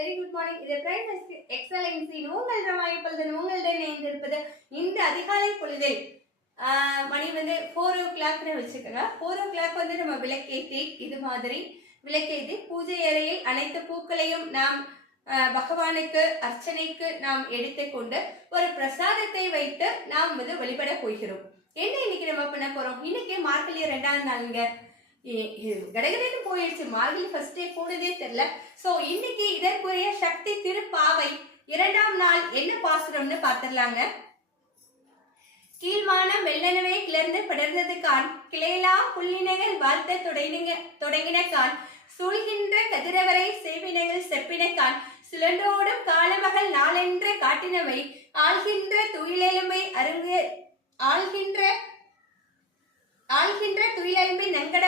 Very good morning இது price excellency உங்கள் ரமாயப்பல்தன் உங்களுடன் இணைந்திருப்பது இந்த அதிகாலை பொழுதில். மணி வந்து ஃபோர் ஓ கிளாக்னு வச்சுக்கோங்க. ஃபோர் ஓ கிளாக் வந்து நம்ம விளக்கேற்றி இது மாதிரி விளக்கேற்றி பூஜை அறையில் அனைத்து பூக்களையும் நாம் பகவானுக்கு அர்ச்சனைக்கு நாம் எடுத்துக்கொண்டு ஒரு பிரசாதத்தை வைத்து நாம் வந்து வழிபட போகிறோம். என்ன இன்னைக்கு நம்ம பண்ண போறோம்? இன்னைக்கு மார்கழி ரெண்டாம் நாளுங்க. கடகடன்னு போயிடுச்சு. மார்கழி ஃபர்ஸ்ட் டே போனதே தெரியல. சோ இன்னைக்கு இதற்குரிய சக்தி திருப்பாவை இரண்டாம் நாள் என்ன பாசுரம்னு பார்த்துடலாங்க. கீழ்மான மெல்லனவே கிளர்ந்து படர்ந்தது கான் கிளையலா புள்ளினங்கள் வாழ்த்த தொடங்கின தொடங்கின கான் சூழ்கின்ற கதிரவரை சேவினங்கள் செப்பின கான் சுழன்றோடும் காலமகள் நாளென்று காட்டினவை ஆள்கின்ற துயிலெலும்பை அருங்கு ஆள்கின்ற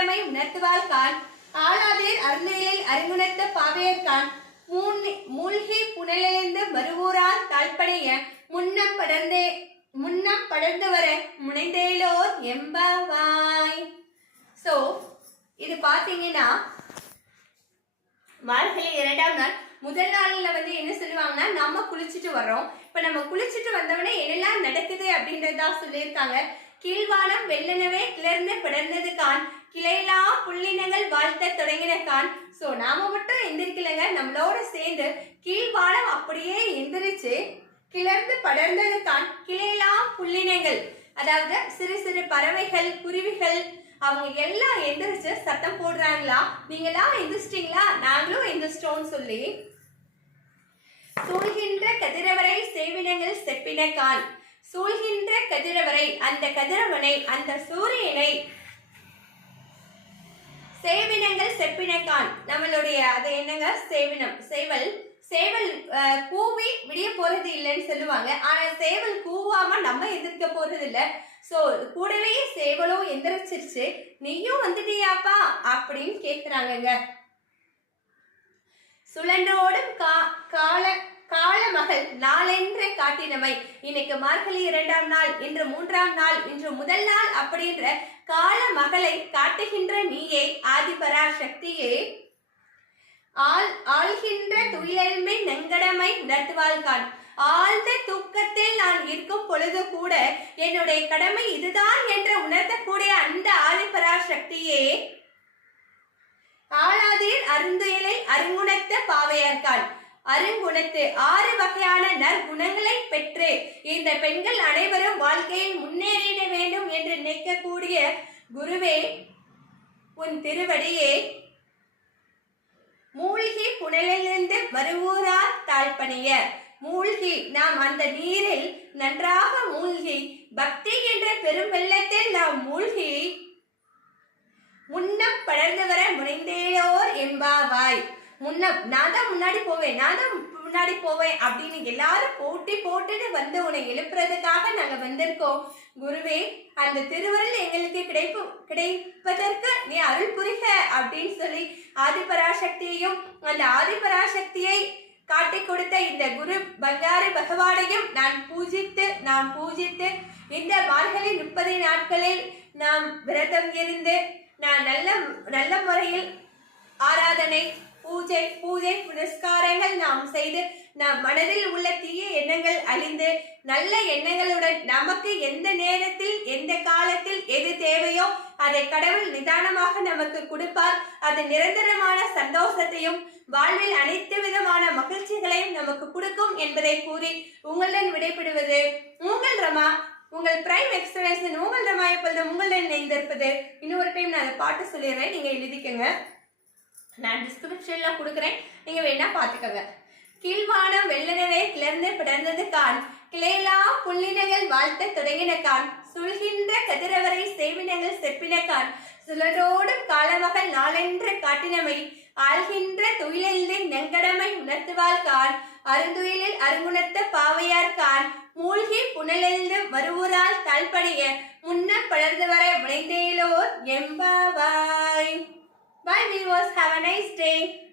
துயிலெலும்பை உணர்த்துவாள் கான். ஆளாதேர் அருந்தேலில் அருங்குணர்த்த பாவையர் கான். மூழ்கி- புனலிலிருந்து மறுவூரால் தாழ்படைய முன்னம் படர்ந்தே முன்னம் படர்ந்து வர முனைந்தேலோர் எம்பவாய் சோ இது பாத்தீங்கன்னா மார்கழி இரண்டாம் நாள். முதல் நாள்ல வந்து என்ன சொல்லுவாங்கன்னா நம்ம குளிச்சுட்டு வர்றோம். இப்ப நம்ம குளிச்சுட்டு வந்தவொடனே என்னெல்லாம் நடக்குது அப்படின்றதா சொல்லியிருக்காங்க. கீழ்வானம் வெள்ளனவே கிளர்ந்து பிடர்ந்தது கான். கிளையெல்லாம் புள்ளினங்கள் வாழ்த்த தொடங்கின கான் சோ நாம மட்டும் எந்திரிக்கலைங்க. நம்மளோட சேர்ந்து கீழ்வானம் அப்படியே எந்திரிச்சு கிளர்ந்து படர்ந்தது கிளையெல்லாம் கிளைலா புள்ளினங்கள் அதாவது சிறு சிறு பறவைகள் குருவிகள் அவங்க எல்லாம் எந்திரிச்சு சத்தம் போடுறாங்களா? நீங்களாம் எந்திரிச்சிட்டீங்களா? நாங்களும் எந்திரிச்சிட்டோம்னு சொல்லி சூழ்கின்ற கதிரவரை செவினங்கள் செப்பின கான் சூழ்கின்ற கதிரவரை அந்த கதிரவனை அந்த சூரியனை சேவினங்கள் செப்பினக்கான். நம்மளுடைய அது என்னங்க? சேவினம். சேவல். சேவல் கூவி விடிய போறது இல்லைன்னு சொல்லுவாங்க. ஆனா சேவல் கூவாம நம்ம எதிர்க்க போறது இல்ல சோ கூடவே சேவலும் எந்திரிச்சிருச்சு. நீயும் வந்துட்டியாப்பா? அப்படின்னு கேக்குறாங்கங்க. சுழன்றோடும் கா கால கால மகள் நாளென்று காட்டினமை. இன்னைக்கு மார்கழி இரண்டாம் நாள். இன்று மூன்றாம் நாள். இன்று முதல் நாள் அப்படின்ற கால மகளை காட்டுகின்ற நீயே ஆதிபரா சக்தியே ஆள் ஆள்கின்ற துயிலமை நெங்கடமை நடத்துவாள்கான் ஆழ்ந்த தூக்கத்தில் நான் இருக்கும் பொழுது கூட என்னுடைய கடமை இதுதான் என்று உணர்த்தக்கூடிய அந்த ஆதிபரா சக்தியே ஆளாதீர் அருந்துயலை அருங்குணத்த பாவையர்கான். அருங்குணத்து ஆறு வகையான நற்குணங்களை பெற்று. இந்த பெண்கள் அனைவரும் வாழ்க்கையில் முன்னேறிட வேண்டும் என்று நினைக்கக்கூடிய குருவே உன் திருவடியே மூழ்கி புனலிலிருந்து மறுவூரார் தாழ்பணிய. மூழ்கி நாம் அந்த நீரில் நன்றாக மூழ்கி பக்தி என்ற பெரும் வெள்ளத்தில் நாம் மூழ்கி முன்னம் படர்ந்து வர முனைந்தேயோர் என்பாவாய். முன்ன நான் தான் முன்னாடி போவேன் நான் தான் முன்னாடி போவேன் அப்படின்னு எல்லாரும் போட்டி போட்டுட்டு வந்து உன்னை எழுப்புறதுக்காக நாங்க வந்திருக்கோம். குருவே அந்த திருவருள் எங்களுக்கு கிடைப்பு கிடைப்பதற்கு நீ அருள் புரிக அப்படின்னு சொல்லி ஆதிபராசக்தியையும் அந்த ஆதிபராசக்தியை காட்டி கொடுத்த இந்த குரு பங்காரு பகவானையும் நான் பூஜித்து நாம் பூஜித்து இந்த மார்கழி முப்பது நாட்களில் நாம் விரதம் இருந்து நான் நல்ல நல்ல முறையில் ஆராதனை பூஜை பூஜை புனஸ்காரங்கள் நாம் செய்து நம் மனதில் உள்ள தீய எண்ணங்கள் அழிந்து நல்ல எண்ணங்களுடன் நமக்கு எந்த நேரத்தில் எந்த காலத்தில் எது தேவையோ அதை கடவுள் நிதானமாக நமக்கு கொடுப்பார். அது நிரந்தரமான சந்தோஷத்தையும் வாழ்வில் அனைத்து விதமான மகிழ்ச்சிகளையும் நமக்கு கொடுக்கும் என்பதை கூறி உங்களுடன் விடைபெறுவது உங்கள் ரமா. உங்கள் பிரைம் எக்ஸ்பீரியன்ஸ் உங்கள் ரமா எப்பொழுது உங்களுடன் இணைந்திருப்பது. இன்னொரு டைம் நான் அதை பாட்டு சொல்லிடுறேன். நீங்க எழுதிக்கங்க. நான் டிஸ்கிரிப்ஷன்ல கொடுக்குறேன். நீங்க வேணா பாத்துக்கோங்க கீழ்வானம் வெள்ளனவே கிளர்ந்து பிறந்தது கான். கிளையலா புள்ளினங்கள் வாழ்த்த தொடங்கின கான். சுழ்கின்ற கதிரவரை சேவினங்கள் செப்பின கான். சுழலோடும் காலமகள் நாளென்று காட்டினமை. ஆழ்கின்ற துயிலில்லை நெங்கடமை உணர்த்துவாள் கான். அருந்துயிலில் அருங்குணத்த பாவையார் கான். மூழ்கி புனலெழுந்து மறுவூரால் தாழ்படைய. முன்ன படர்ந்து வர விளைந்தேலோர் எம்பாவா. Bye viewers, have a nice day.